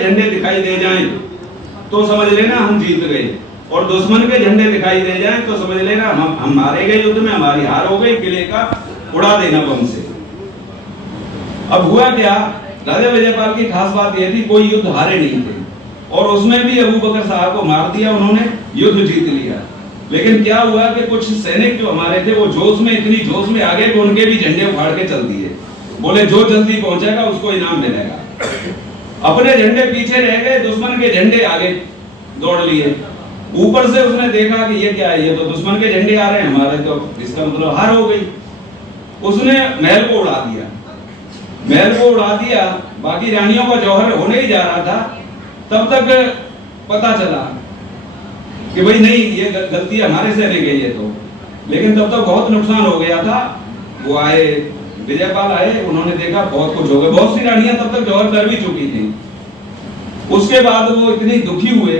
झंडे दिखाई दे जाएं तो समझ लेना हम जीत गए, और दुश्मन के झंडे दिखाई दे जाएं तो समझ लेना हम मारे गए, युद्ध में हमारी हार हो गई, किले का उड़ा देना बम से। अब हुआ क्या, राजा विजयपाल की खास बात यह थी कोई युद्ध हारे नहीं थे, और उसमें भी अबू बकर साहब को मार दिया उन्होंने, युद्ध जीत लिया। लेकिन क्या हुआ कि कुछ सैनिक जो हमारे थे वो जोश में, इतनी जोश में आ गए कि उनके भी झंडे उखाड़ के चल दिए, बोले जो जल्दी पहुंचेगा उसको इनाम मिलेगा। अपने झंडे पीछे रह गए, दुश्मन के झंडे आगे दौड़ लिए। ऊपर से उसने देखा कि ये क्या है, ये तो दुश्मन के झंडे आ रहे हैं, हमारे तो इसका मतलब हार हो गई। उसने महल को उड़ा दिया, महल को उड़ा दिया। बाकी रानियों का जौहर होने ही जा रहा था, तब तक पता चला कि भाई नहीं, ये गलती हमारे से नहीं गई है तो, लेकिन तब तक बहुत नुकसान हो गया था। वो आए, विजयपाल आए, उन्होंने देखा बहुत कुछ हो गया, बहुत सी रानियां तब तक जौहर कर भी चुकी थी। उसके बाद वो इतनी दुखी हुए,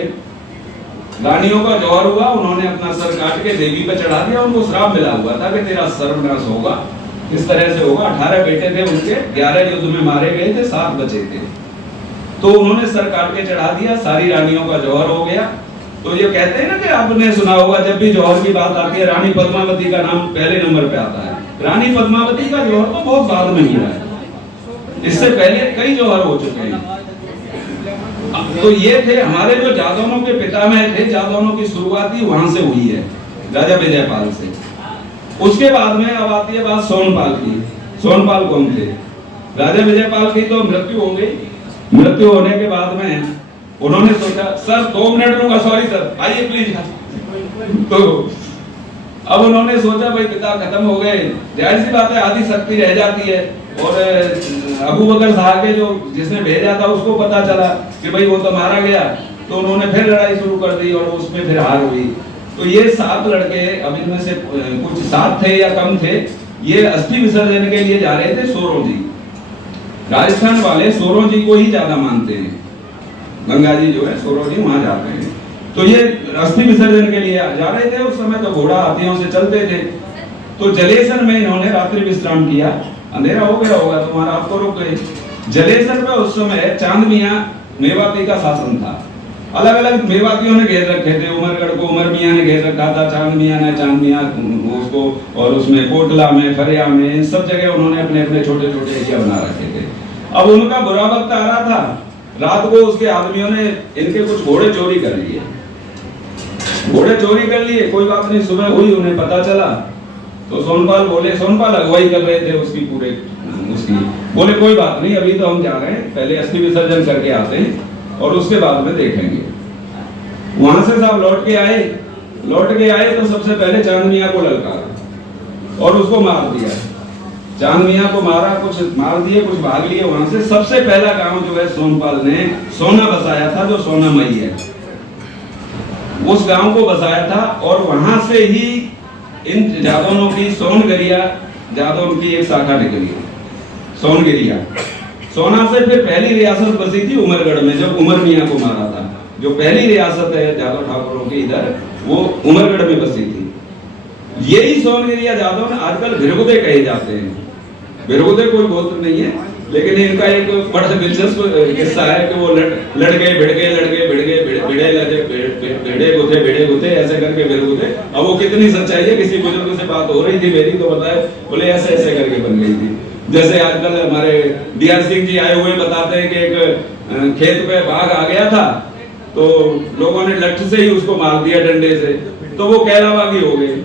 रानियों का जौहर हुआ, उन्होंने अपना सर काट के देवी पे चढ़ा दिया। उनको श्राप मिला हुआ था कि तेरा सर्वनाश होगा, इस तरह से होगा। 18 बेटे थे उनके, 11 युद्ध में मारे गए थे, 7 बचे थे, तो उन्होंने सर काट के चढ़ा दिया, सारी रानियों का जौहर हो गया। तो ये कहते हैं ना कि आपने सुना होगा, जब भी जौहर की बात आती है रानी पद्मावती का नाम पहले नंबर पे आता है। रानी पद्मावती का जौहर तो बहुत बाद में हुआ है, इससे पहले कई जौहर हो चुके हैं। तो ये थे हमारे जो जादौनों के पितामह थे, जादौनों की शुरुआत ही वहां से हुई है, राजा विजयपाल से। उसके बाद में अब आती है बात सोनपाल की। सोनपाल कौन थे? राजा विजयपाल की तो मृत्यु हो गई। मृत्यु होने के बाद में उन्होंने सोचा, सर 2 मिनट लूंगा, सॉरी सर, आइए प्लीज। तो अब उन्होंने सोचा भाई पिता खत्म हो गए, जाहिर सी बात है आधी शक्ति रह जाती है, और अबू बकर साहब के जो जिसने भेजा था उसको पता चला कि भाई वो तो मारा गया, तो उन्होंने फिर लड़ाई शुरू कर दी और उसमें फिर हार हुई। तो ये 7 लड़के, अब इनमें से कुछ 7 थे या कम थे, ये अस्थि विसर्जन के लिए जा रहे थे सोरों जी। राजस्थान वाले सोरों जी को ही ज्यादा मानते हैं, गंगा जी जो है सोरों जी वहां जाते हैं। तो ये अस्थि विसर्जन के लिए जा रहे थे। उस समय तो घोड़ा हाथियों से चलते थे। तो जलेसर में इन्होंने रात्रि विश्राम किया, अंधेरा हो गया होगा तो वहां रात को रुक गए। जलेसर में उस समय चांद मियां मेवाती का शासन था। अलग अलग मेवातियों ने घेर रखे थे, उमरगढ़ को उमर मियां ने घेर रखा था, चांद मियां उसको, और उसमें कोटला में, फरिया में, इन सब जगह उन्होंने अपने अपने छोटे छोटे एरिया बना रखे थे। अब उनका बुरा वक्त आ रहा था, रात को उसके आदमियों ने इनके कुछ घोड़े चोरी कर लिए। घोड़े चोरी कर लिए, कोई बात नहीं, सुबह हुई, उन्हें पता चला तो सोनपाल बोले, सोनपाल अगुवाई कर रहे थे उसकी पूरे उसकी, बोले कोई बात नहीं, अभी तो हम जा रहे हैं, पहले अस्थि विसर्जन करके आते हैं और उसके बाद में देखेंगे। वहां से साहब लौट के आए तो सबसे पहले चांद मियां को ललकारा और उसको मार दिया। चांद मियां को मारा, कुछ मार दिए, कुछ भाग लिए वहां से। सबसे पहला गांव जो है सोनपाल ने सोना बसाया था, जो सोना मई है, उस गांव को बसाया था। और वहां से ही इन जादौनों की सोनगिरिया, जादौन की एक शाखा निकली, सोनगिरिया। सोना से फिर पहली रियासत बसी थी उमरगढ़ में, जब उमर मियां को मारा था। जो पहली रियासत है जादव ठाकुरों की इधर, वो उमरगढ़ में बसी थी। यही सोनगिरिया जादव आजकल भिरगुदे कहे जाते हैं। भिरगुदे कोई गोत्र नहीं है, लेकिन इनका एक बड़ा दिलचस्प किस्सा है कि वो लड़ गए, भिड़ गए, लड़ गए, भिड़ गए, भिड़े गुथे ऐसे करके भिरगुदे। अब वो कितनी सच्चाई है, किसी बुजुर्ग से बात हो रही थी मेरी तो बताए, बोले ऐसे ऐसे करके बन गई थी। जैसे आजकल हमारे डीआर सिंह जी आए हुए बताते हैं कि एक खेत पे बाघ आ गया था, तो लोगों ने लठ से ही उसको मार दिया, डंडे से, तो वो कैलाबागी हो गए।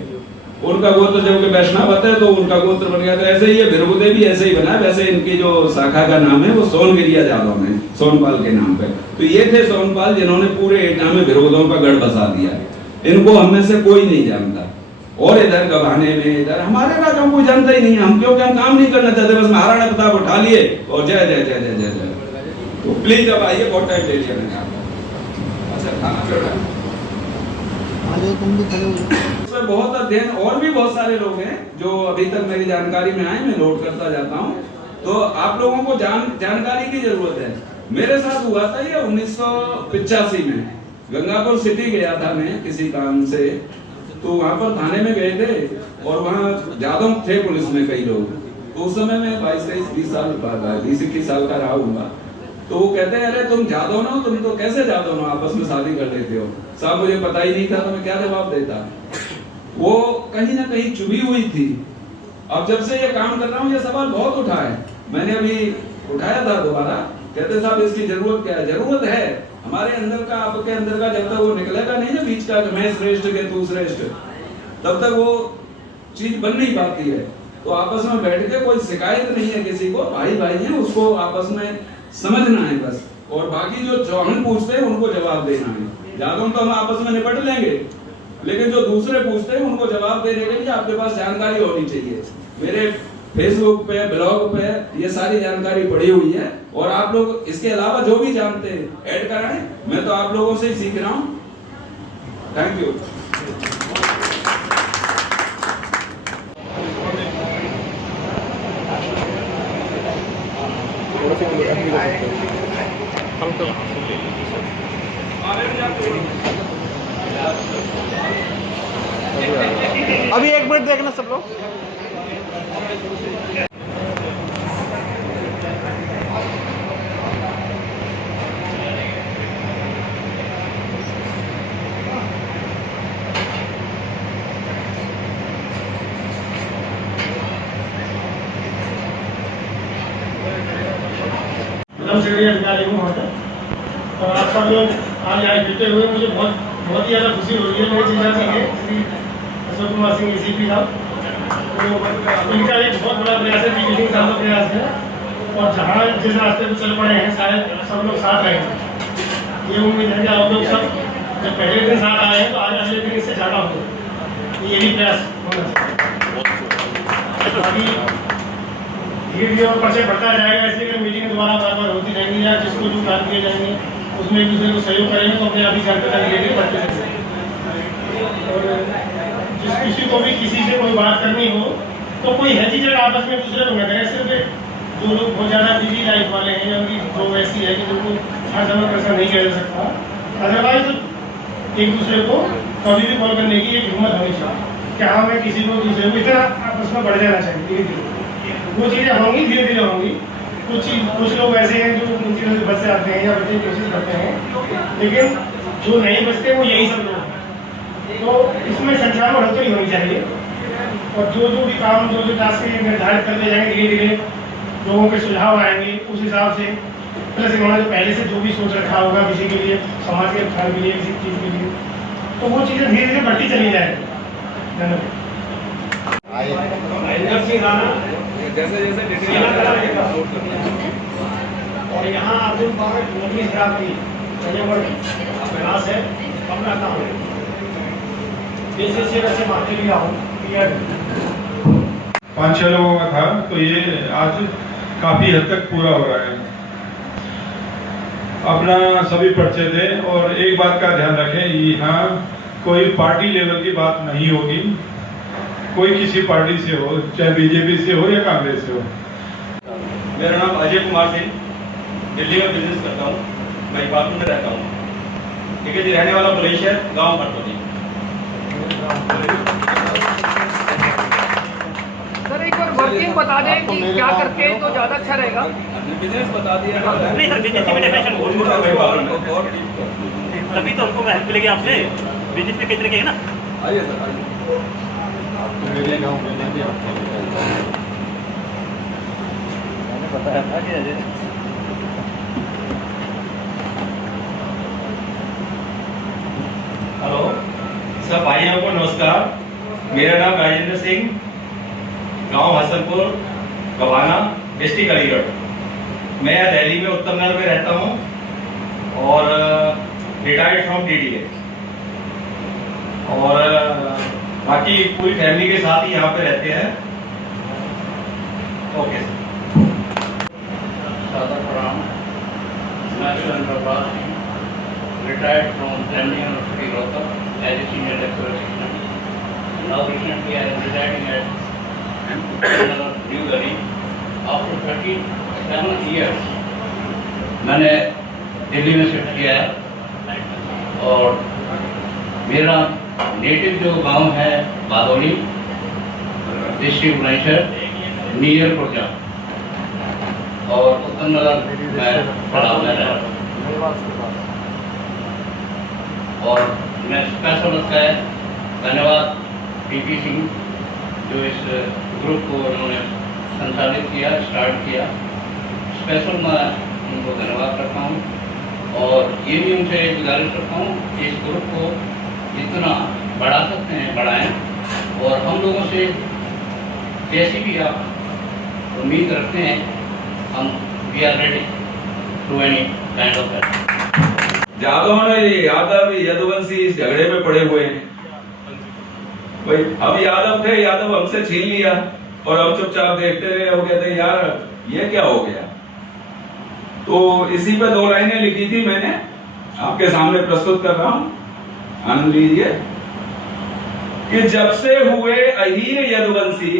उनका गोत्र जब के वैष्णव है तो उनका गोत्र बन गया। तो ऐसे ही ये भिरगुदे भी ऐसे ही बना। वैसे इनकी जो शाखा का नाम है वो सोनगिरिया जादव है, सोनपाल के नाम पे। तो ये थे सोनपाल जिन्होंने पूरे एटा में भिरगुदों का गढ़ बसा दिया। इनको हम में से कोई नहीं जानता। और इधर गवाने में, इधर हमारे राजाओं को जानता ही नहीं। हम क्योंकि हम काम नहीं करना चाहते, बस महाराणा प्रताप उठा लिए और जय जय जय जय जय जय। तो प्लीज अब आइए, बहुत टाइम ले लिया मैंने आपका। अच्छा खाना उसमें बहुत अध्ययन, और भी बहुत सारे लोग हैं जो अभी तक मेरी जानकारी में आए, मैं नोट करता जाता हूँ। तो आप लोगों को जानकारी की जरूरत है। मेरे साथ हुआ था ये 1985 में, गंगापुर सिटी गया था मैं किसी काम से। तो वहां पर थाने में गए थे और वहां जादव थे पुलिस में कई लोग। तो उस समय मैं 22-23 साल 20-21 साल का रहा हूँगा। तो वो कहते हैं अरे तुम जादव ना हो, तुम तो कैसे जादव ना आपस में शादी कर लेते हो। साहब मुझे पता ही नहीं था तो मैं क्या जवाब देता। वो कहीं ना कहीं चुभी हुई थी। अब जब से ये काम कर रहा हूँ ये सवाल बहुत उठा है, मैंने अभी उठाया था दोबारा। कहते साहब इसकी जरूरत क्या है? जरूरत है हमारे अंदर का, आपके अंदर का, जब तक वो निकलेगा नहीं ना बीच का मैं श्रेष्ठ के तू श्रेष्ठ, तब तक वो चीज बन नहीं पाती है। तो आपस में बैठ के कोई शिकायत नहीं है किसी को, भाई भाई है, उसको आपस में समझना है बस। और बाकी जो हम पूछते हैं उनको जवाब देना है। जादू तो हम आपस में निपट लेंगे, लेकिन जो दूसरे पूछते हैं उनको जवाब देने के लिए आपके पास जानकारी होनी चाहिए। मेरे फेसबुक पे, ब्लॉग पे ये सारी जानकारी पड़ी हुई है, और आप लोग इसके अलावा जो भी जानते हैं ऐड कराएं। मैं तो आप लोगों से ही सीख रहा हूँ। Thank you. अभी 1 मिनट देखना सब लोग। अधिकारी हूँ वहाँ पर, और आप सब लोग आज यहाँ जुटे हुए, मुझे बहुत ही ज़्यादा खुशी हो रही है। मेरी चिंता है श्री अशोक कुमार सिंह ACP साहब, तो इनका एक बहुत बड़ा प्रयास है, टीचिंग साहब का प्रयास है, और जहाँ जिस रास्ते पर चल पड़े हैं शायद सब लोग साथ रहेंगे। ये उम्मीद है कि आप लोग सब जब पहले दिन साथ आए हैं तो आज अगले दिन इससे ज़्यादा हो, ये भी प्रयास होना चाहिए। अभी धीरे और पर्चे बढ़ता जाएगा, इसलिए कि मीटिंग दोबारा बार बार होती रहेंगी, या जिसको जो काम किए जाएंगे उसमें एक दूसरे को सहयोग करेंगे तो अपने आप ही जानकारी लेके बढ़ते रहेंगे। और जिस किसी को भी किसी से कोई बात करनी हो तो कोई हैजिटेट आपस में दूसरे को न करें। सिर्फ जो लोग बहुत ज़्यादा बिजी लाइफ वाले हैं या उनकी जॉब ऐसी है कि जिनको हर समय पैसा नहीं किया जा सकता, अदरवाइज एक दूसरे को कभी भी कॉल करने की एक हिम्मत होनी चाहिए कि हाँ मैं किसी को दूसरे को इतना आपस में बढ़ जाना चाहिए। धीरे धीरे वो चीज़ें होंगी, धीरे धीरे होंगी। कुछ लोग ऐसे हैं जो उन चीज़ों से बच से आते हैं या बचने की कोशिश करते हैं, लेकिन जो नहीं बचते वो यही सब लोग हैं। तो इसमें संख्या में बढ़ोतरी होनी चाहिए, और जो भी काम जो टास्क निर्धारित करते जाएंगे, धीरे धीरे लोगों के सुझाव आएंगे उस हिसाब से। प्लस इन्होंने जो पहले से जो भी सोच रखा होगा किसी के लिए, समाज के उत्थान के लिए, किसी चीज़ के लिए, तो वो चीज़ें धीरे धीरे बढ़ती चली जाएंगी। धन्यवाद। जैसे जैसे और यहाँ अर्जुन पार्क नोटिस ग्राफी प्रयास है अपना काम है। से मारते भी आऊँ 5-6 लोगों का था, तो ये आज काफी हद तक पूरा हो रहा है। अपना सभी पर्चे थे, और एक बात का ध्यान रखें, यहाँ कोई पार्टी लेवल की बात नहीं होगी। कोई किसी पार्टी से हो, चाहे बीजेपी से हो या कांग्रेस से हो। मेरा नाम अजय कुमार सिंह, दिल्ली में बिजनेस करता हूँ, मैं पालपुर में रहता हूँ। ठीक है जी, रहने वाला बुलंदशहर, गाँव भटोली। सर एक बार वर्किंग बता दें कि क्या करके तो ज़्यादा अच्छा रहेगा। बिजनेस बता दिया नहीं सर, बिजनेस में डेफिनेशन तभी तो हमको हेल्प मिलेगी आपसे। बिजनेस में किस तरह के है ना। आइए सर, आइए। बताया था कि अजय हेलो सब भाइयों को नमस्कार। मेरा नाम राजेंद्र सिंह, गांव हसनपुर, गवाना, डिस्ट्रिक्ट अलीगढ़। मैं दिल्ली में उत्तर नगर में रहता हूं और रिटायर्ड फ्रॉम DDA, और बाकी पूरी फैमिली के साथ ही यहाँ पे रहते हैं। Okay sir, retired from Delhi University, Rohtak, as a senior lecturer assistant. Now recently I am residing at New Delhi. After 37 years, मैंने दिल्ली में शिफ्ट किया है, और मेरा नेटिव जो गांव है बादोली, डिस्ट्रिक्ट बुलंदशहर, नियर खुर्जा। और उत्तम नगर में प्रधान में रहा। और मैं स्पेशल उसका धन्यवाद पीपी सिंह जो इस ग्रुप को उन्होंने संचालित किया, स्टार्ट किया। स्पेशल मैं उनको धन्यवाद करता हूँ और ये भी उनसे गुजारिश करता हूँ कि इस ग्रुप को जितना बढ़ा सकते हैं बढ़ाएं और हम लोगों से जैसी भी आप उम्मीद रखते हैं हम we are ready to any kind of that. Yadav Yaduvanshi इस झगड़े में पड़े हुए हैं। भाई अब यादव थे, यादव हमसे छीन लिया और हम चुपचाप देखते रहे। हो गया था यार ये क्या हो गया। तो इसी पे 2 लाइनें लिखी थी मैंने, आपके सामने प्रस्तुत कर रहा हूं, आनंद लीजिए। कि जब से हुए अहीर यदुवंशी,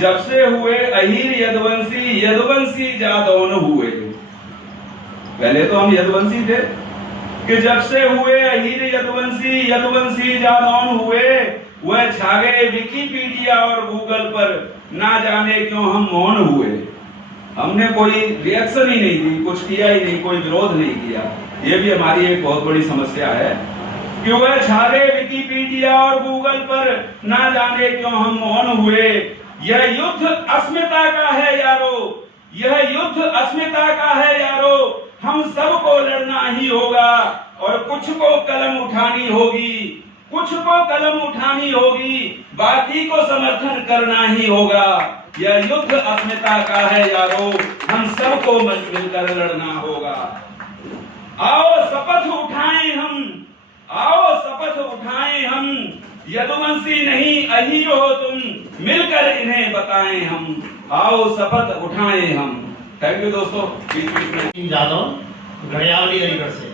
जब से हुए अहीर यदुवंशी, यदुवंशी जादौन हुए। पहले तो हम यदुवंशी थे। कि जब से हुए अहीर यदुवंशी, यदुवंशी जादौन हुए। वह छा गए विकिपीडिया और गूगल पर, ना जाने क्यों हम मौन हुए। हमने कोई रिएक्शन ही नहीं दी, कुछ किया ही नहीं, कोई विरोध नहीं किया। ये भी हमारी एक बहुत बड़ी समस्या है कि वह छा गए विकिपीडिया और गूगल पर, ना जाने क्यों हम मौन हुए। यह युद्ध अस्मिता का है यारो, यह युद्ध अस्मिता का है यारो। हम सबको लड़ना ही होगा और कुछ को कलम उठानी होगी, कुछ को कलम उठानी होगी, बाकी को समर्थन करना ही होगा। यह युद्ध अस्मिता का है यारो, हम सबको मिलकर लड़ना होगा। आओ शपथ उठाएं हम, आओ शपथ उठाएं हम। यदुवंशी नहीं अहीर हो तुम, मिलकर इन्हें बताएं हम। आओ शपथ उठाएं हम। थैंक यू दोस्तों। जादव घड़ियावली अलीगढ़ से।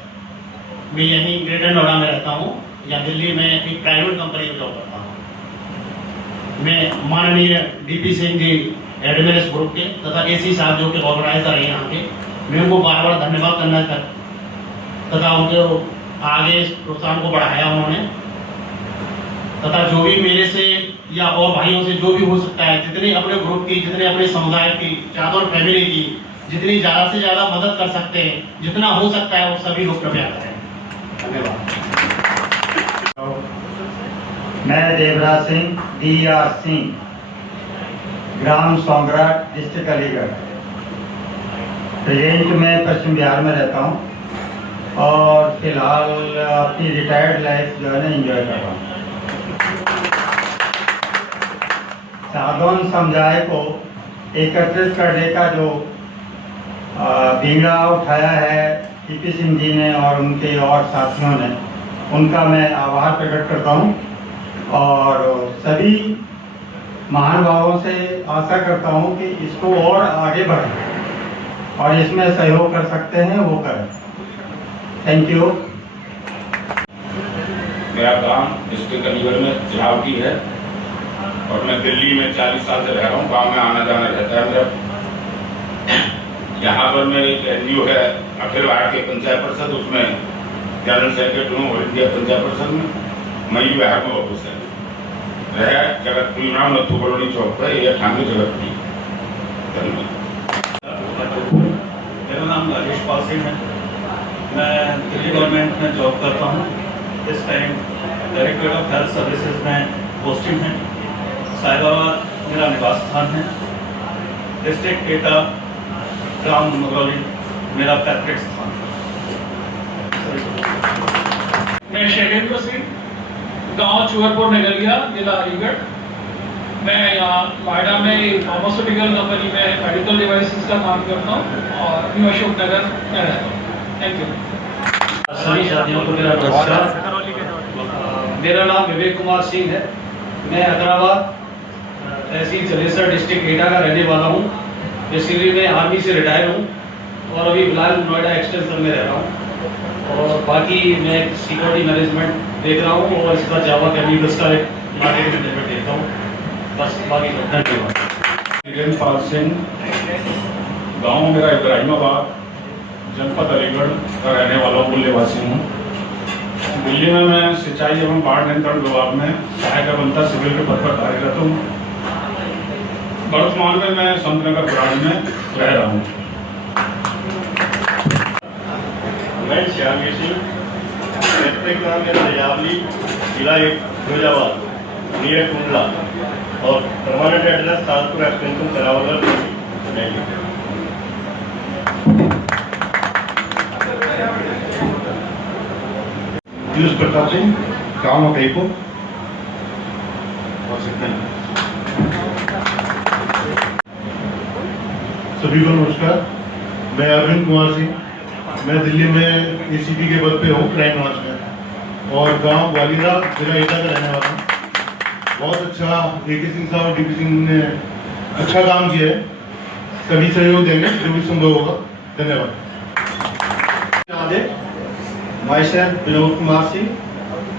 मैं यहीं ग्रेटर नोएडा में रहता हूँ या दिल्ली में एक प्राइवेट कंपनी में जॉब करता हूँ। मैं माननीय डीपी सिंह जी एडमिन इस ग्रुप के तथा एसी साहब जो के ऑर्गेनाइजर हैं यहाँ के, मैं उनको बार बार धन्यवाद करना चाहता तथा उनको आगे इस प्रोत्साहन को बढ़ाया उन्होंने। तथा जो भी मेरे से या और भाइयों से जो भी हो सकता है, जितने अपने ग्रुप की, जितने अपने समुदाय की, जादौन फैमिली की जितनी ज्यादा से ज्यादा मदद कर सकते हैं, जितना हो सकता है वो सभी लोग कृपया करें। धन्यवाद। मैं देवराज सिंह DR सिंह, ग्राम सोंगरा, डिस्ट्रिक्ट अलीगढ़। प्रेजेंट में पश्चिम बिहार में रहता हूँ और फिलहाल अपनी रिटायर्ड लाइफ जो है ना एंजॉय कर रहा हूँ। जादौन समुदाय को एकत्रित करने का जो बीड़ा उठाया है पीपी सिंह जी ने और उनके और साथियों ने, उनका मैं आभार प्रकट करता हूँ और सभी महानुभावों से आशा करता हूँ कि इसको और आगे बढ़ाएं और इसमें सहयोग कर सकते हैं वो करें। Thank you. मेरा गांव डिस्ट्रिक्ट अलीगढ़ में चिरावटी है और मैं दिल्ली में 40 साल से रह रहा हूँ। गांव में आना जाना रहता है मेरा। यहाँ पर मैं एक NGO है अखिल भारतीय पंचायत परिषद, उसमें जनरल सेक्रेटरी हूँ। इंडिया पंचायत परिषद में मई बिहार में ऑफिस है। रहा जगतपुरी नाम नथु कॉलोनी चौक पर, ये 98 जगतपुरी। मेरा नाम राजेश पाल सिंह है। मैं दिल्ली गवर्नमेंट में जॉब करता हूँ। इस time directorate of health services में पोस्टिंग है। साहिबाबाद मेरा निवास स्थान है। डिस्ट्रिक्ट एटा, ग्राम मुगौली मेरा पैतृक स्थान है। मैं शैलेंद्र सिंह, गांव चूहरपुर नगरिया, जिला अलीगढ़। मैं यहाँ नोएडा में फार्मास्यूटिकल कंपनी में मेडिकल डिवाइसेस का काम करता हूँ और न्यू अशोक नगर में रहता हूँ। Thank you. सभी साथियों को मेरा नमस्कार। मेरा नाम विवेक कुमार सिंह है। मैं हैदराबाद तहसील जलेसर डिस्ट्रिक्ट एटा का रहने वाला हूँ। बेसिकली मैं आर्मी से रिटायर हूँ और अभी फिलहाल नोएडा एक्सटेंशन में रह रहा हूँ और बाकी मैं सिक्योरिटी मैनेजमेंट देख रहा हूँ और इसका जावा केमिकल्स का एक मार्केट मैनेजमेंट देखता हूँ। बस बाकी सब धन्यवाद। पाल सिंह, गाँव मेरा इब्राहिमाबाद, जनपद अलीगढ़ का रहने वाला मूल निवासी हूँ। दिल्ली में मैं सिंचाई एवं बाढ़ नियंत्रण विभाग में सहायक अभियंता सिविल के पद पर कार्यरत हूँ। वर्तमान में मैं संतनगर ब्रांच में रह रहा हूँ। मैं श्यामी सिंह, पैतृक नाम है दयावली, जिला फिरोजाबाद, नियर कुंडला और permanent address Tajpur extension Karawal Delhi. Piyush Pratap Singh, गाँव मकईपुर। सभी को नमस्कार। मैं अरविंद कुमार सिंह, मैं दिल्ली में एसीपी के पद पे हूँ, क्राइम ब्रांच में, और गांव ग्वालियरा जिला एटा का रहने वाला हूँ। बहुत अच्छा AK सिंह साहब, DP सिंह ने अच्छा काम किया है। सभी सहयोग देंगे जो भी संभव होगा। धन्यवाद। माई सेल्फ विनोद कुमार सिंह,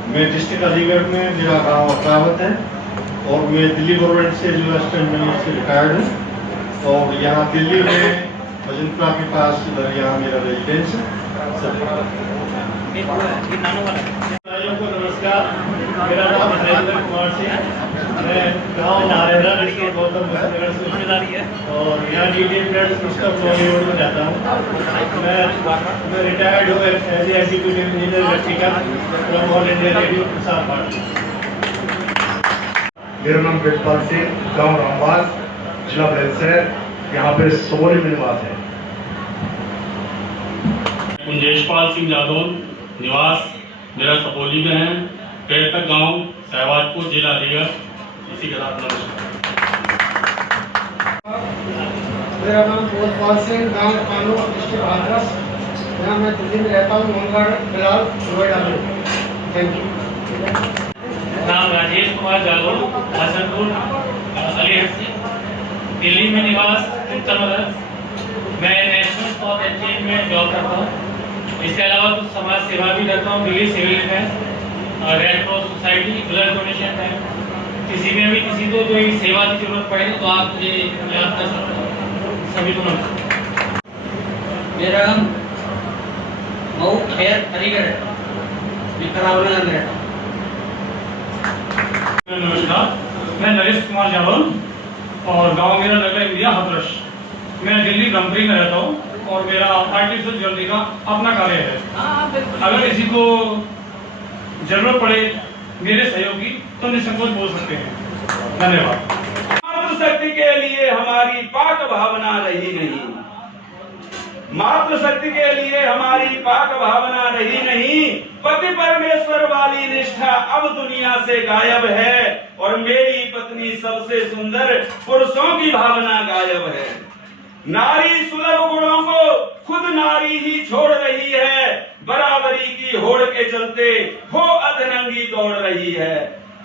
मैं डिस्ट्रिक्ट अलीगढ़ में, मेरा गाँव अकरावत है और मैं दिल्ली गवर्नमेंट से जो असिस्टेंट मैनेजर से रिटायर्ड हूँ और यहाँ दिल्ली में मजनपुरा के पास यहाँ मेरा रेजिडेंस है। को नमस्कार, मेरा नाम नरेंद्र कुमार सिंह, मैं गाँव नारेंद्रा डिस्ट्रिक्ट गौतम बुद्ध नगर से और यहाँ DDM में रहता हूँ। मैं रिटायर्ड हूँ as executive engineer electrical from all India radio Prasar Bharati. मेरा नाम ब्रजपाल सिंह, गाँव रामबाग, जिला बेलसर, यहाँ पे सोरी में निवास है। कुंजेशपाल सिंह जादौन, निवास मेरा सपोली में है, पैतृक गांव सहवाजपुर, जिला अलीगढ़। इसी के साथ नमस्कार। मेरा नाम गोपाल सिंह, गांव कानू, डिस्ट्रिक्ट हाथरस। यहाँ मैं दिल्ली में रहता हूँ, होमगार्ड फिलहाल नोएडा में। Thank you. नाम राजेश कुमार जादौन, हसनपुर, अलीगढ़ से, दिल्ली में निवास, उत्तर प्रदेश। मैं नेशनल स्टॉक एक्सचेंज में जॉब करता हूँ। इसके अलावा कुछ समाज सेवा भी करता हूँ, दिल्ली सिविल डिफेंस और red cross society, blood donation है। किसी में भी किसी को कोई सेवा की जरूरत पड़े तो आप मुझे याद कर सकते हो। सभी को नमस्कार। मेरा नाम मऊ खैर अलीगढ़, करावल में रहता हूँ। नमस्कार, मैं नरेश कुमार जादौन और गांव मेरा नगर इंडिया हथरस। मैं दिल्ली कंपनी में रहता हूँ और मेरा आर्टिफिशियल ज्वेलरी का अपना कार्य है। अगर किसी को जरूरत पड़े मेरे सहयोगी तो निसंकोच बोल सकते हैं। धन्यवाद। मातृशक्ति के लिए हमारी पाक भावना रही नहीं, मातृशक्ति के लिए हमारी पाक भावना रही नहीं। पति परमेश्वर वाली निष्ठा अब दुनिया से गायब है और मेरी पत्नी सबसे सुंदर पुरुषों की भावना गायब है। नारी सुलभ गुणों को खुद नारी ही छोड़ रही है, बराबरी की होड़ के चलते वो अधरंगी दौड़ रही है।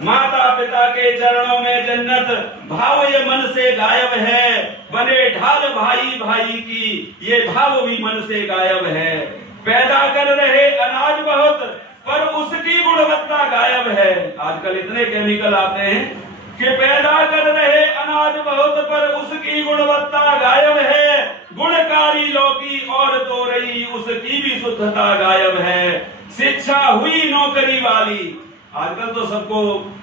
माता पिता के चरणों में जन्नत भाव ये मन से गायब है, बने ढाल भाई भाई की ये भाव भी मन से गायब है। पैदा कर रहे अनाज बहुत पर उसकी गुणवत्ता गायब है। आजकल इतने केमिकल आते हैं कि पैदा कर रहे अनाज बहुत पर उसकी गुणवत्ता गायब है। गुणकारी लौकी और तोरई उसकी भी शुद्धता गायब है। शिक्षा हुई नौकरी वाली, आजकल तो सबको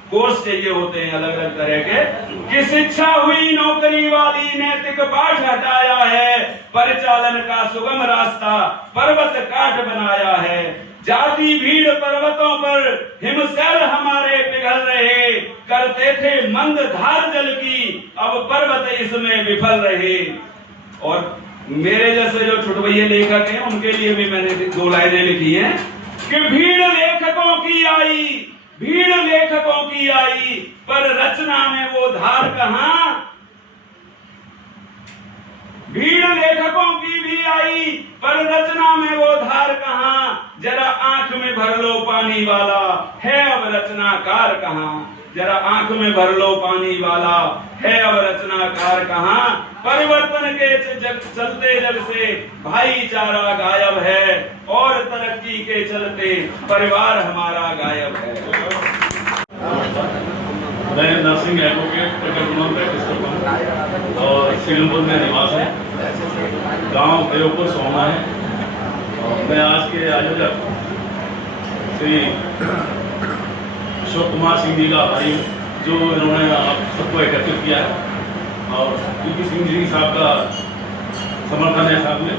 कोर्स चाहिए होते हैं अलग अलग तरह के, कि शिक्षा हुई नौकरी वाली नैतिक पाठ हटाया है। परिचालन का सुगम रास्ता पर्वत काट बनाया है। जाति भीड़ पर्वतों पर हिमशैल हमारे पिघल रहे, करते थे मंद धार जल की अब पर्वत इसमें विफल रहे। और मेरे जैसे जो छुटवैये लेखक हैं उनके लिए भी मैंने 2 लाइनें लिखी हैं कि भीड़ लेखकों की आई, भीड़ लेखकों की आई, पर रचना में वो धार कहां। भीड़ लेखकों की भी आई पर रचना में वो धार कहां। जरा आंख में भर लो पानी वाला है अब रचनाकार कहां। जरा आंख में भर लो पानी वाला है अब रचनाकार कहां। परिवर्तन के चलते जग से भाईचारा गायब है और तरक्की के चलते परिवार हमारा गायब है। मैं नर्सिंग एडवोकेट प्रकरण प्रैक्टिस करता हूँ और सिगनपुर में निवास है। गांव बेवपुर सोना है। और मैं आज के आयोजक श्री अशोक कुमार सिंह जी का आभारी हूँ जो इन्होंने आप सबको एकत्रित किया है। और पीपी सिंह जी साहब का समर्थन है साथ में,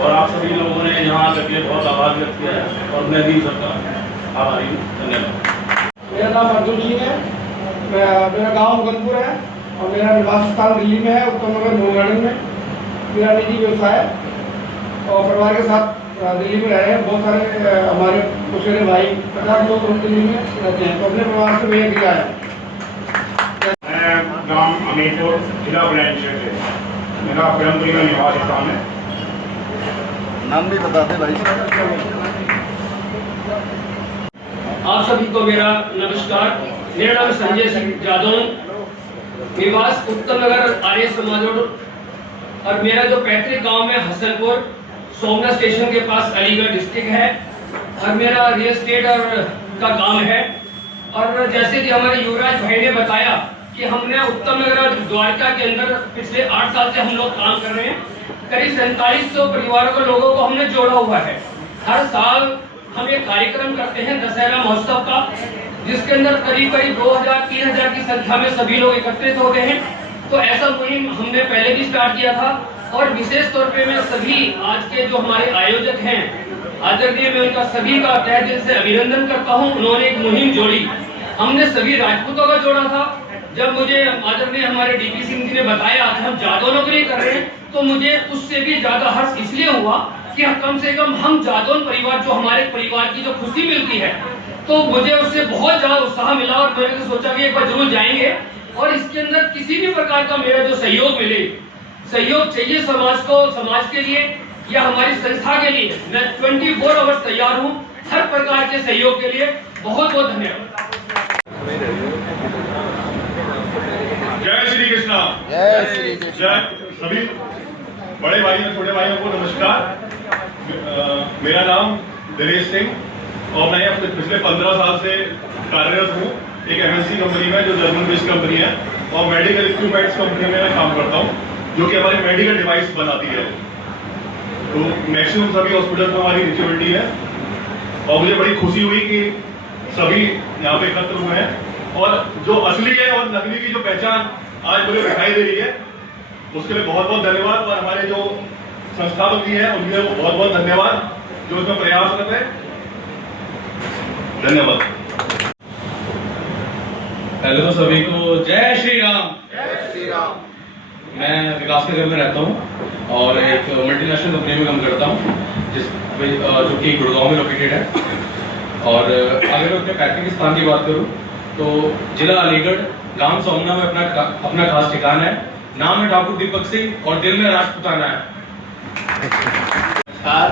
और आप सभी लोगों ने यहाँ आकर के बहुत आभार व्यक्त किया है, और मैं भी सबका आभारी हूँ। धन्यवाद। मेरा नाम अर्जुन सिंह है, मेरा गांव मुगलपुर है और मेरा निवास स्थान दिल्ली में है, उत्तम नगर न्यू गार्डन में। मेरा निजी व्यवसाय है और परिवार के साथ दिल्ली में रह रहे हैं। बहुत सारे हमारे मुझे भाई 50 लोग हम दिल्ली में रहते हैं, तो अपने परिवार से मैं किया है। मैं गांव अमीरपुर, जिला बुलंदशहर से, मेरा ब्रह्मपुरी में निवास स्थान है। नाम भी बता दे भाई। आप सभी को मेरा नमस्कार। मेरा नाम संजय सिंह जादौन, निवास उत्तम नगर आर्य समाज रोड, और मेरा जो पैतृक गांव में हसनपुर सोमनाथ स्टेशन के पास अलीगढ़ डिस्ट्रिक्ट है, और मेरा रियल एस्टेट और का काम है। और जैसे कि हमारे युवराज भाई ने बताया कि हमने उत्तम नगर द्वारका के अंदर पिछले 8 साल से हम लोग काम कर रहे हैं। करीब 4700 परिवारों के लोगों को हमने जोड़ा हुआ है। हर साल हम एक कार्यक्रम करते हैं दशहरा महोत्सव का, जिसके अंदर करीब 2000-3000 की संख्या में सभी लोग एकत्रित होते हैं। तो ऐसा मुहिम हमने पहले भी स्टार्ट किया था, और विशेष तौर पे मैं सभी आज के जो हमारे आयोजक हैं आदरणीय, मैं उनका सभी का तहे दिल से अभिनंदन करता हूं। उन्होंने एक मुहिम जोड़ी, हमने सभी राजपूतों का जोड़ा था। जब मुझे आदरणीय हमारे डीपी सिंह जी ने बताया कि हम जादौनों के लिए कर रहे हैं, तो मुझे उससे भी ज्यादा हर्ष इसलिए हुआ कि कम से कम हम जादौन परिवार, जो हमारे परिवार की जो खुशी मिलती है, तो मुझे उससे बहुत ज्यादा उत्साह मिला। और मैंने सोचा कि एक बार जरूर जाएंगे, और इसके अंदर किसी भी प्रकार का मेरा जो सहयोग मिले, सहयोग चाहिए समाज को, समाज के लिए या हमारी संस्था के लिए, मैं 24 आवर्स तैयार हूँ हर प्रकार के सहयोग के लिए। बहुत बहुत धन्यवाद। जय श्री कृष्णा। जय श्री कृष्ण। जय सभी बड़े भाइयों छोटे भाइयों को नमस्कार। मेरा नाम दिनेश सिंह और मैं अपने पिछले 15 साल से कार्यरत हूँ एक एमएनसी कंपनी में, जो जर्मन बेस्ड कंपनी है, और मेडिकल इक्विपमेंट्स कंपनी में काम करता हूँ, जो कि हमारी मेडिकल डिवाइस बनाती है। तो मैक्सिमम सभी हॉस्पिटल में हमारी रिचेबिलिटी है, और मुझे बड़ी खुशी हुई कि सभी यहाँ पे एकत्र हुए हैं। और जो असली है और नकली की जो पहचान आज मुझे दिखाई दे रही है, उसके लिए बहुत बहुत धन्यवाद। और हमारे जो संस्थापक जी हैं उनके लिए बहुत बहुत धन्यवाद, जो इसमें प्रयास करते हैं। धन्यवाद। पहले तो सभी को जय श्री राम। जय श्री राम। मैं विकास नगर में रहता हूँ और एक मल्टीनेशनल कंपनी में काम करता हूँ, जो कि गुड़गांव में लोकेटेड है। और अगर मैं अपने पैतृक स्थान की बात करूँ तो जिला अलीगढ़, गांव सोमना में अपना खास ठिकाना है। नाम है ठाकुर दीपक सिंह और दिल में राजपूताना है। नमस्कार,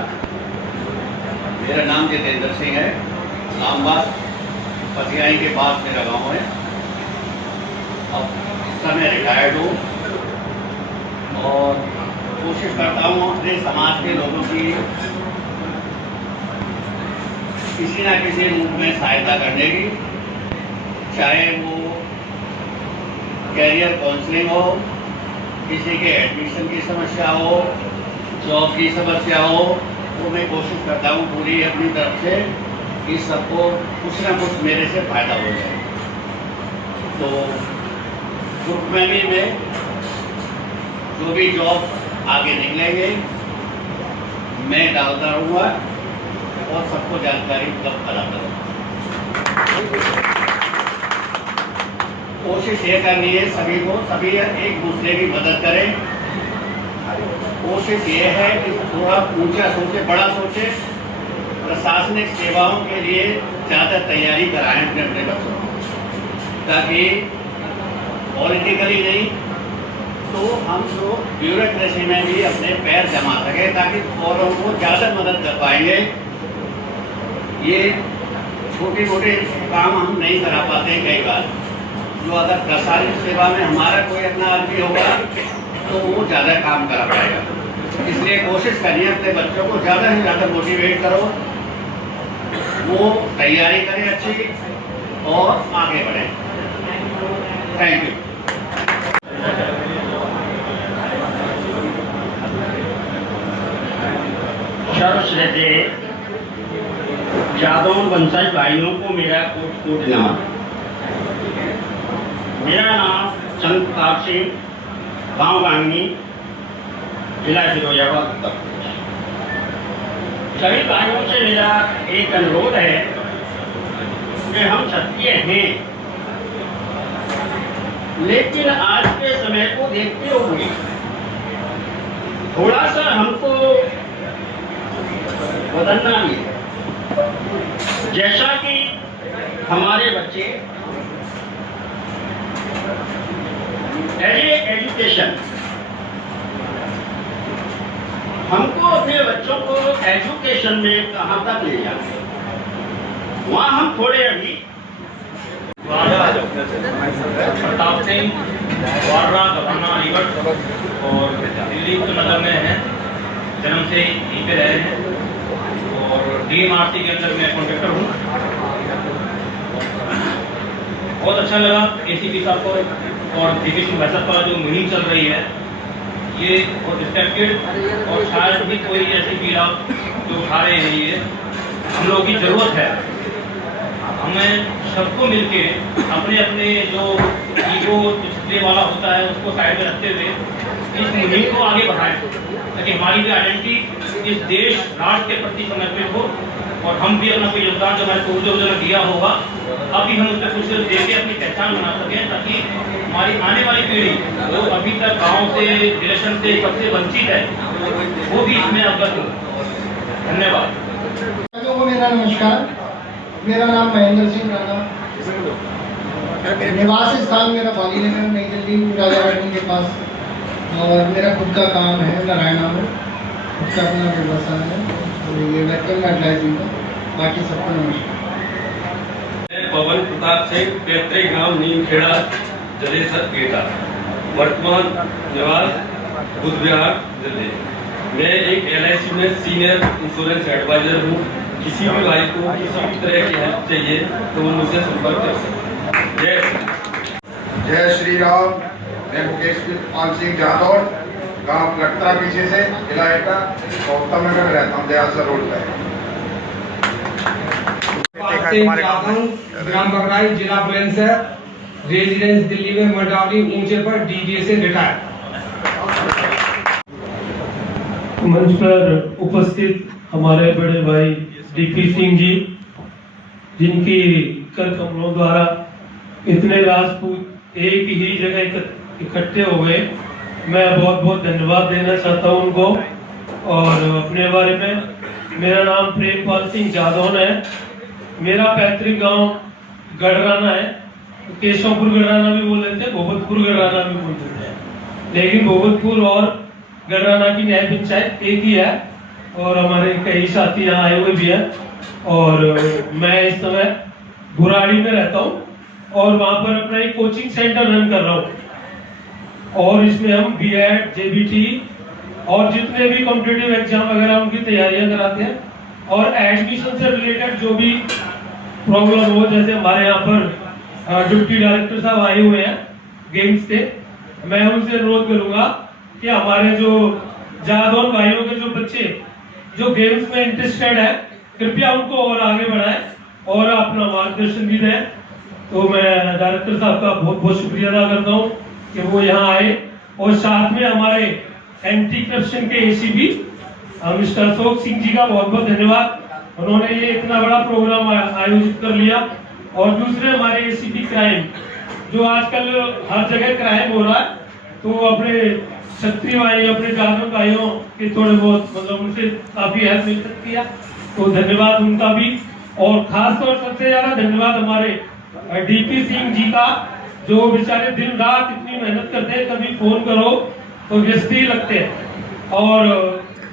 मेरा नाम जितेंद्र सिंह है। इस्लामाबाद पतियाई के पास मेरा गांव है। अब इस समय रिटायर्ड हूँ और कोशिश करता हूँ अपने समाज के लोगों की किसी न किसी रूप में सहायता करने की, चाहे वो कैरियर काउंसलिंग हो, किसी के एडमिशन की समस्या हो, जॉब की समस्या हो, तो मैं कोशिश करता हूँ पूरी अपनी तरफ से कि सबको कुछ ना कुछ मेरे से फायदा हो जाए। तो ग्रुप में भी मैं जो भी जॉब आगे निकलेंगे मैं डालता रहूँगा और सबको जानकारी उपलब्ध कराता रहूँगा। कोशिश ये करनी है सभी को, सभी एक दूसरे की मदद करें। कोशिश ये है कि थोड़ा ऊंचा सोचे, बड़ा सोचे, प्रशासनिक सेवाओं के लिए ज़्यादा तैयारी कराएं अपने अपने बच्चों को, ताकि पॉलिटिकली नहीं तो हम लोग ब्यूरोक्रेसी में भी अपने पैर जमा सकें, ताकि औरों को ज़्यादा मदद कर पाएंगे। ये छोटे मोटे काम हम नहीं करा पाते हैं कई बार, जो अगर प्रशासनिक सेवा में हमारा कोई अपना आदमी होगा तो वो ज़्यादा काम करा पाएगा। इसलिए कोशिश करिए अपने बच्चों को ज़्यादा से ज़्यादा मोटिवेट करो, वो तैयारी करें अच्छी और आगे बढ़ें। Thank you. सर्वश्रद्धेय जादौन वंशज भाइयों को मेरा कोट नमन। मेरा नाम चंद्र प्रताप सिंह गांव गांगनी, जिला फिरोजाबाद, उत्तर प्रदेश। सभी भाइयों से मेरा एक अनुरोध है कि हम क्षत्रिय हैं, लेकिन आज के समय को देखते हुए थोड़ा सा हमको बदलना भी है। जैसा कि हमारे बच्चे एजुकेशन, हमको अपने बच्चों को एजुकेशन में कहाँ तक ले जाना, वहाँ हम थोड़े अभी प्रताप सिंह वार्रा गवाना अलीगढ़ और दिल्ली उपनगर में हैं, जन्म से यहीं पे रहे हैं और DMRC के अंदर मैं कॉन्ट्रैक्टर हूँ। बहुत अच्छा लगा ACP साहब को और DP सिंह भाई साहब का जो मुहिम चल रही है, ये बहुत रिस्पेक्टेड और शायद भी कोई ऐसी पीड़ा जो उठा रहे हैं, ये हम लोगों की जरूरत है। हमें सबको मिलके अपने अपने जो ईगो पिछले वाला होता है उसको साइड में रखते हुए इस मुहिम को आगे बढ़ाएं, ताकि हमारी भी आइडेंटिटी इस देश राष्ट्र के प्रति समर्पित हो और हम भी अपना कोई योगदान जो हमारे पूर्वजों ने दिया होगा अभी हम उसमें कुछ दे के अपनी पहचान बना सकें, ताकि हमारी आने वाली पीढ़ी जो अभी तक गाँव से रिलेशन से सबसे वंचित है वो भी इसमें अवगत हो। धन्यवाद। मेरा नमस्कार, मेरा नाम महेंद्र सिंह राणा, निवास स्थान मेरा बालीनगर नई दिल्ली राजा गार्डन के पास, और मेरा खुद का काम है नारायणा में, खुद का अपना व्यवसाय है, तो ये वेलकम एडवर्टाइजिंग का। बाकी सबको नमस्कार। पवन प्रताप सिंह, पैतृक गांव नीमखेड़ा, जलेसर गेटा, वर्तमान निवास बुध विहार, दिल्ली। मैं एक LIC में सीनियर इंश्योरेंस एडवाइजर हूँ। किसी भी भाई को किसी भी तरह की हेल्प चाहिए तो वो मुझसे संपर्क कर सकते हैं। जय श्री राम। मैं मुकेश पाल सिंह जादौर, गांव लखतरा पीछे से, जिला एटा, और उत्तर नगर में रहता हूँ, दयाल सर रोड पर। ग्राम बगराई, जिला बुलंदशहर, रेजिडेंस दिल्ली में मडावली ऊंचे पर DDA से रिटायर। मंच पर उपस्थित हमारे बड़े भाई DP सिंह जी, जिनकी कर कमलों द्वारा इतने राजपूत एक ही जगह इकट्ठे हो गए, मैं बहुत बहुत धन्यवाद देना चाहता हूं उनको। और अपने बारे में, मेरा नाम प्रेमपाल सिंह जादौन है, मेरा पैतृक गांव गढ़राना है, केशवपुर गढ़राना भी बोल देते हैं, भोगतपुर गढ़राना भी बोल देते हैं, लेकिन भोगतपुर और गढ़राना की न्याय पंचायत एक ही है और हमारे कई साथी यहाँ आए हुए भी हैं। और मैं इस समय बुराड़ी में रहता हूँ और वहाँ पर अपना एक कोचिंग सेंटर रन कर रहा हूँ, और इसमें हम B.Ed, JBT और जितने भी कॉम्पिटिटिव एग्जाम वगैरह उनकी तैयारियां कराते हैं। और एडमिशन से रिलेटेड जो भी प्रॉब्लम हो, जैसे हमारे यहाँ पर डिप्टी डायरेक्टर साहब आए हुए हैं गेम्स से, मैं उनसे अनुरोध करूंगा कि हमारे जो जादौन भाइयों के जो बच्चे जो गेम्स में इंटरेस्टेड है, कृपया उनको और आगे बढ़ाएं और अपना मार्गदर्शन भी दें। तो मैं डायरेक्टर साहब का बहुत बहुत शुक्रिया अदा करता हूँ कि वो यहाँ आए, और साथ में हमारे एंटी करप्शन के ACP मिस्टर अशोक सिंह जी का बहुत बहुत धन्यवाद, उन्होंने ये इतना बड़ा प्रोग्राम आयोजित कर लिया। और दूसरे हमारे ACP क्राइम, जो आजकल हर जगह क्राइम हो रहा है, तो अपने क्षत्रिय भाई, अपने जादव भाइयों के थोड़े बहुत मतलब उनसे काफी हेल्प मिल सकती है, तो धन्यवाद उनका भी। और खास तौर सबसे ज्यादा धन्यवाद हमारे DP सिंह जी का, जो बेचारे दिन रात इतनी मेहनत करते हैं, कभी फोन करो तो व्यस्त ही लगते हैं, और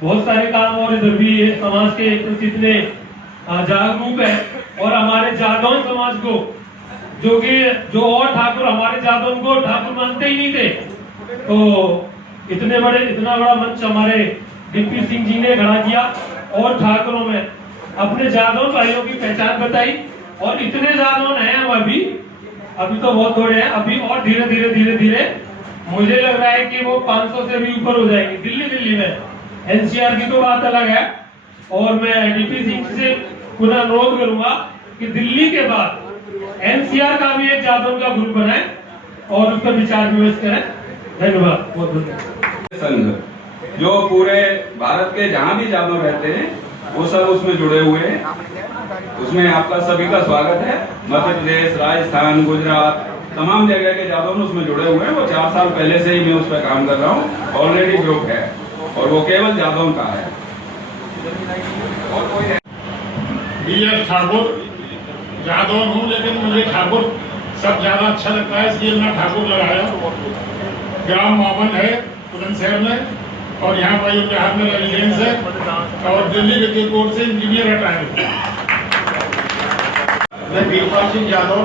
बहुत सारे काम और इधर भी समाज के प्रति इतने जागरूक है। और हमारे जादौन समाज को, जो कि जो और ठाकुर हमारे जादौन को ठाकुर मानते ही नहीं थे, तो इतना बड़ा मंच हमारे DP सिंह जी ने खड़ा किया और ठाकुरों में अपने जादौन भाइयों की पहचान बताई। और इतने जादौन हैं हम अभी तो बहुत थोड़े हैं, अभी और धीरे धीरे मुझे लग रहा है कि वो 500 से भी ऊपर हो जाएंगे दिल्ली में। NCR की तो बात अलग है, और मैं DP सिंह से पुनः अनुरोध करूंगा कि दिल्ली के बाद NCR का भी एक जादौन का ग्रुप बनाए और उस पर विचार विमर्श करें। धन्यवाद, बहुत धन्यवाद। संघ जो पूरे भारत के जहाँ भी यादव रहते हैं वो सब उसमें जुड़े हुए हैं। उसमें आपका सभी का स्वागत है। मध्य प्रदेश, राजस्थान, गुजरात, तमाम जगह के यादव उसमें जुड़े हुए हैं। वो 4 साल पहले से ही मैं उस पर काम कर रहा हूँ। ऑलरेडी ग्रुप है और वो केवल यादव का है। और कोई है BF ठाकुर यादव हूँ, लेकिन मुझे ठाकुर सब ज्यादा अच्छा लगता है, इसलिए मैं ठाकुर लगाया। ग्राम मावन है बुलंदशहर में और यहाँ पर बिहार में रेजिडेंस है और दिल्ली विद्युत बोर्ड से इंजीनियर रिटायर। मैं वीरपाल सिंह यादव,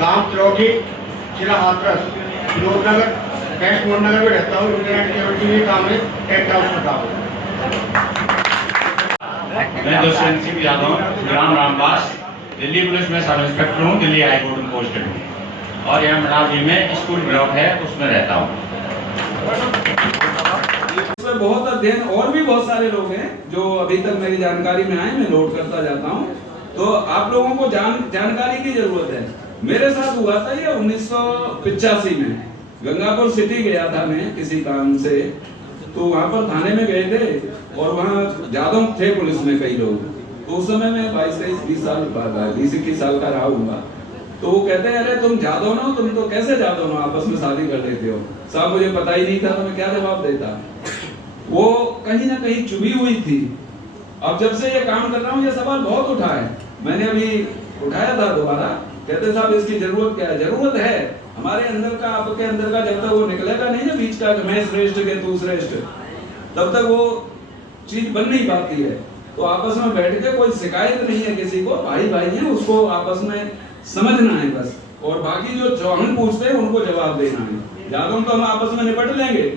गांव त्रोगी, जिला हाथरस, विनोद नगर, कैश मोहन नगर में रहता हूँ। इंटरनेट केबिलिटी में काम है, टेक हाउस में काम है। मैं दुष्यंत सिंह यादव, ग्राम रामदास, दिल्ली पुलिस में सब इंस्पेक्टर हूँ, दिल्ली हाई कोर्ट में पोस्टेड हूँ और यहाँ मनाली में स्कूल ब्लॉक है उसमें रहता हूँ। इसमें बहुत अध्ययन और भी बहुत सारे लोग हैं जो अभी तक मेरी जानकारी में आए, मैं नोट करता जाता हूँ। तो आप लोगों को जानकारी की जरूरत है। मेरे साथ हुआ था ये 1985 में, गंगापुर सिटी गया था मैं किसी काम से, तो वहाँ पर थाने में गए थे और वहाँ यादव थे पुलिस में कई लोग। तो उस समय मैं 22-23 साल 20-21 साल का रहा हूँगा। तो वो कहते हैं अरे तुम जादव ना हो, तुम तो कैसे जादव ना आपस में शादी कर लेते हो। साहब मुझे पता ही नहीं था तो मैं क्या जवाब देता। वो कहीं ना कहीं चुभी हुई थी। अब जब से ये काम कर रहा हूँ ये सवाल बहुत उठा है, मैंने अभी उठाया था दोबारा। कहते साहब इसकी जरूरत क्या है? जरूरत है हमारे अंदर का, आपके अंदर का जब तक वो निकलेगा नहीं ना बीच का मैं श्रेष्ठ के तू श्रेष्ठ, तब तक वो चीज बन नहीं पाती है। तो आपस में बैठ के कोई शिकायत नहीं है किसी को, भाई भाई है, उसको आपस में समझना है बस। और बाकी जो हम पूछते हैं उनको जवाब देना है। यादव तो हम आपस में निपट लेंगे,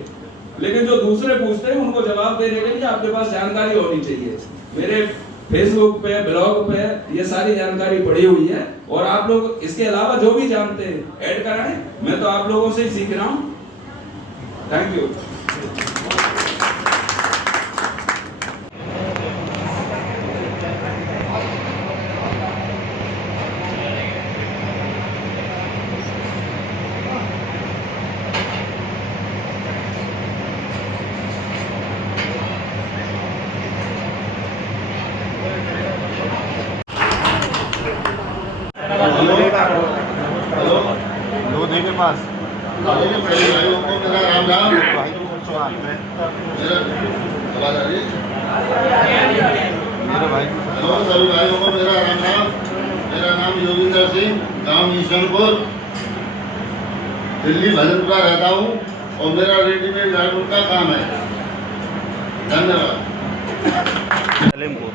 लेकिन जो दूसरे पूछते हैं उनको जवाब देने के लिए आपके पास जानकारी होनी चाहिए। मेरे फेसबुक पे, ब्लॉग पे ये सारी जानकारी पड़ी हुई है और आप लोग इसके अलावा जो भी जानते हैं ऐड कराएं। मैं तो आप लोगों से ही सीख रहा हूँ। Thank you. लोधी के पास भाइयों को मेरा राम राम। मेरे भाई सभी भाइयों को मेरा राम राम। मेरा नाम योगिंदर सिंह, गांव ईशनपुर, दिल्ली भजनपुरा रहता हूँ और मेरा रेडीमेड गारमेंट का काम है। धन्यवाद। सलीमपुर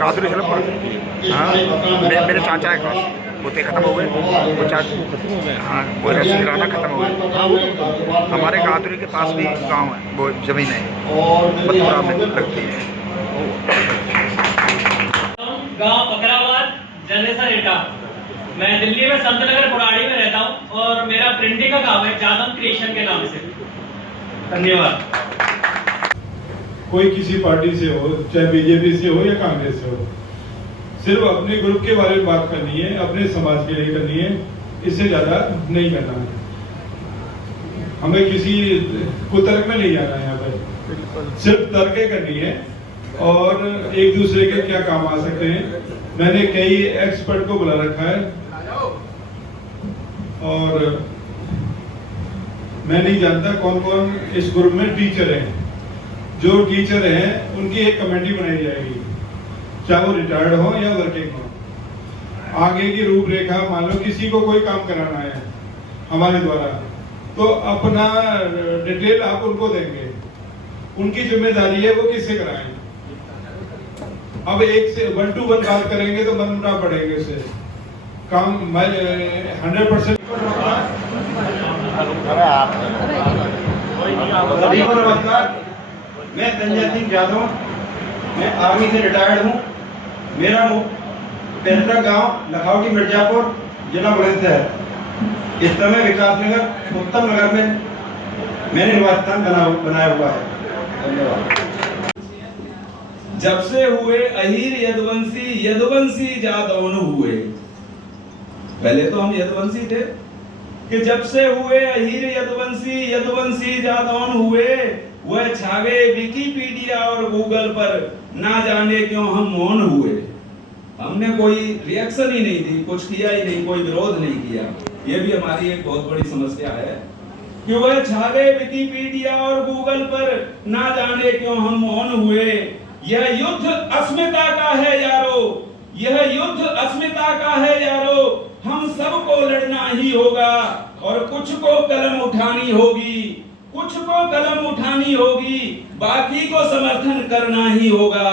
रात्रि हाँ मेरे चाचा है खास पोते खत्म हो गए, वो हाँ वो रस्सी राना खत्म हो गए। हमारे गादरी के पास भी गांव है, वो जमीन है मथुरा में लगती है। गांव बकराबाद, जलेसर एटा। मैं दिल्ली में संतनगर पुराड़ी में रहता हूं और मेरा प्रिंटिंग का काम है जादव क्रिएशन के नाम से। धन्यवाद। कोई किसी पार्टी से हो, चाहे बीजेपी से हो या कांग्रेस से हो, सिर्फ अपने ग्रुप के बारे में बात करनी है, अपने समाज के लिए करनी है, इससे ज्यादा नहीं करना है। हमें किसी कुतर्क में नहीं जाना है। यहाँ पर सिर्फ तर्क करनी है और एक दूसरे के क्या काम आ सकते हैं। मैंने कई एक्सपर्ट को बुला रखा है और मैं नहीं जानता कौन कौन इस ग्रुप में टीचर हैं। जो टीचर हैं उनकी एक कमेटी बनाई जाएगी, चाहे वो रिटायर्ड हो या वर्किंग हो। आगे की रूपरेखा, मान लो किसी को कोई काम कराना है हमारे द्वारा, तो अपना डिटेल आप उनको देंगे, उनकी जिम्मेदारी है वो किससे कराएं। अब एक से 1 to 1 बात करेंगे तो मन मुटाव पड़ेंगे, उससे काम 100%। सभी को नमस्कार। मैं संजय सिंह यादव, मैं आर्मी से रिटायर्ड हूँ। मेरा पैतृक गांव लखावटी मिर्जापुर, जिला बुलंदशहर। इस समय विकास नगर, उत्तम नगर में मैंने निवास स्थान बनाया हुआ है। धन्यवाद। जब से हुए अहीर यदुवंशी जादौन हुए। पहले तो हम यदुवंशी थे, कि जब से हुए अहीर यदुवंशी जादौन हुए, वह छा गए विकिपीडिया और गूगल पर, ना जाने क्यों हम मौन हुए। हमने कोई रिएक्शन ही नहीं दी, कुछ किया ही नहीं, कोई विरोध नहीं किया। ये भी हमारी एक बहुत बड़ी समस्या है कि वह छा गए विकिपीडिया और गूगल पर, ना जाने क्यों हम मौन हुए। यह युद्ध अस्मिता का है यारो, यह युद्ध अस्मिता का है यारो, हम सबको लड़ना ही होगा और कुछ को कलम उठानी होगी, कुछ को कलम उठानी होगी, बाकी को समर्थन करना ही होगा।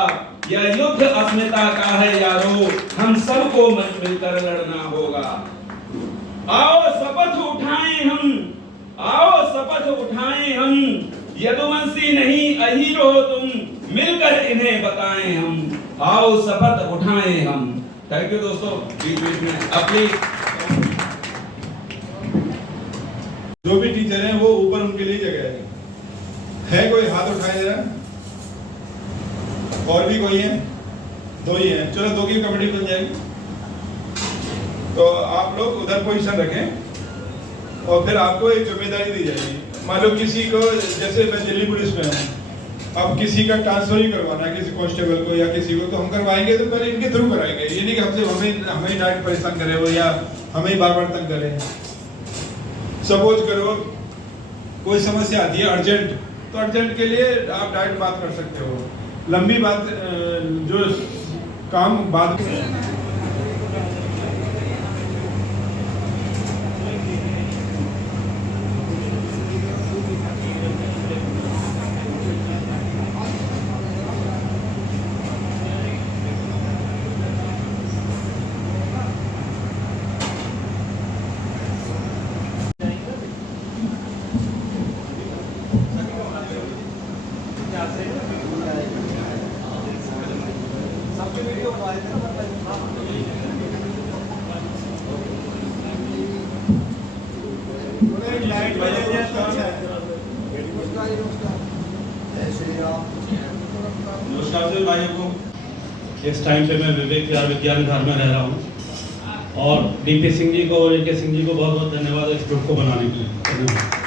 यह युद्ध अस्मिता का है यारो, हम सबको मिलकर लड़ना होगा। आओ शपथ उठाएं हम, आओ शपथ उठाएं हम, यदुवंशी नहीं अहीर हो तुम, मिलकर इन्हें बताएं हम। आओ शपथ उठाएं हम। थैंक यू दोस्तों। बीच बीच में अपनी जो भी टीचर हैं वो ऊपर उनके लिए जगह है कोई हाथ उठाए जरा? और भी कोई है? दो ही हैं, चलो दो की कमेटी बन जाएगी। तो आप लोग उधर पोजीशन रखें और फिर आपको एक जिम्मेदारी दी जाएगी। मान लो किसी को, जैसे मैं दिल्ली पुलिस में हूँ, अब किसी का ट्रांसफर ही करवाना है किसी कांस्टेबल को या किसी को, तो हम करवाएंगे तो पहले इनके थ्रू कराएंगे। ये नहीं कि हमें डायरेक्ट परेशान करे वो या हमें बार बार तंग करे। सपोज करो कोई समस्या आती है अर्जेंट, तो अर्जेंट के लिए आप डायरेक्ट बात कर सकते हो। लंबी बात जो काम बाद नमस्कार सभी भाइयों को। इस टाइम पे मैं विवेक विहार विज्ञान घर में रह रहा हूँ और डीपी सिंह जी को और AK सिंह जी को बहुत बहुत धन्यवाद इस ग्रुप को बनाने के लिए।